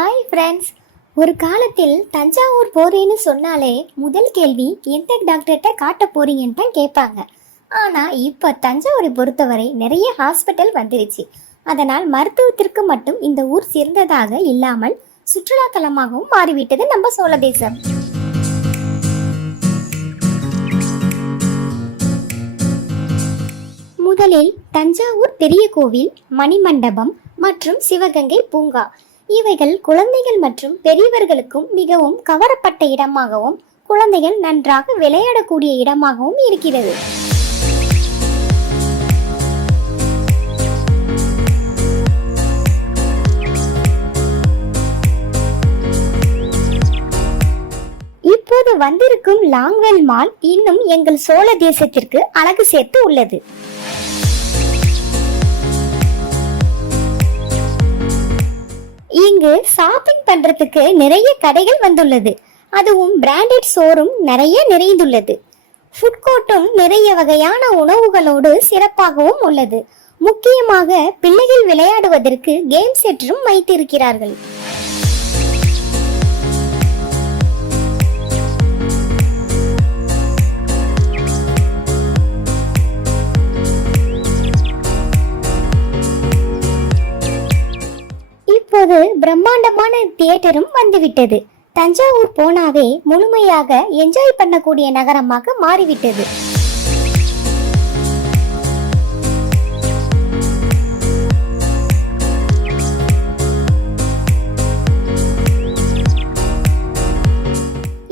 Hi friends. ஒரு காலத்தில் தஞ்சாவூர் போறேன்னு சொன்னாலே முதல் கேள்வி எந்த டாக்டர்கிட்ட காட்ட போறீங்கன்னு தான் கேட்பாங்க. ஆனால் இப்போ தஞ்சாவூரை பொறுத்தவரை நிறைய ஹாஸ்பிட்டல் வந்துருச்சு. அதனால் மருத்துவத்திற்கு மட்டும் இந்த ஊர் சிறந்ததாக இல்லாமல் சுற்றுலா தலமாகவும் மாறிவிட்டது நம்ம சோழ தேசம். முதலில் தஞ்சாவூர் பெரிய கோவில், மணிமண்டபம் மற்றும் சிவகங்கை பூங்கா இவைகள் குழந்தைகள் மற்றும் பெரியவர்களுக்கும் மிகவும் கவரப்பட்ட இடமாகவும் குழந்தைகள் நன்றாக விளையாடக்கூடிய இடமாகவும் இருக்கிறது. இப்போது வந்திருக்கும் லாங்வெல் மால் இன்னும் எங்கள் சோழ தேசத்திற்கு அழகு சேர்த்து உள்ளது. இங்கு ஷாப்பிங் பண்றதுக்கு நிறைய கடைகள் வந்துள்ளது. அதுவும் பிராண்டட் ஷோரூம் நிறைய நிறைந்துள்ளது. ஃபுட் கோர்ட்டும் நிறைய வகையான உணவுகளோடு சிறப்பாகவும் உள்ளது. முக்கியமாக பிள்ளைகள் விளையாடுவதற்கு கேம் சென்டரும் வைத்திருக்கிறார்கள். இப்போது பிரம்மாண்டமான தியேட்டரும் வந்துவிட்டது. தஞ்சாவூர் போனாவே முழுமையாக என்ஜாய் பண்ணக்கூடிய நகரமாக மாறிவிட்டது.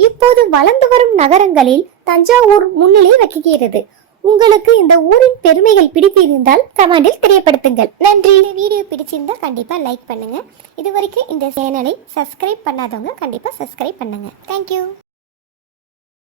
இப்போது வளர்ந்து வரும் நகரங்களில் தஞ்சாவூர் முன்னிலை வகிக்கிறது. உங்களுக்கு இந்த ஊரின் பெருமைகள் பிடித்திருந்தால் கமெண்டில் தெரியப்படுத்துங்கள். நன்றி. இந்த வீடியோ பிடிச்சிருந்தா கண்டிப்பா லைக் பண்ணுங்க. இதுவரைக்கும் இந்த சேனலை சப்ஸ்கிரைப் பண்ணாதவங்க கண்டிப்பா சப்ஸ்கிரைப் பண்ணுங்க. தேங்க்யூ.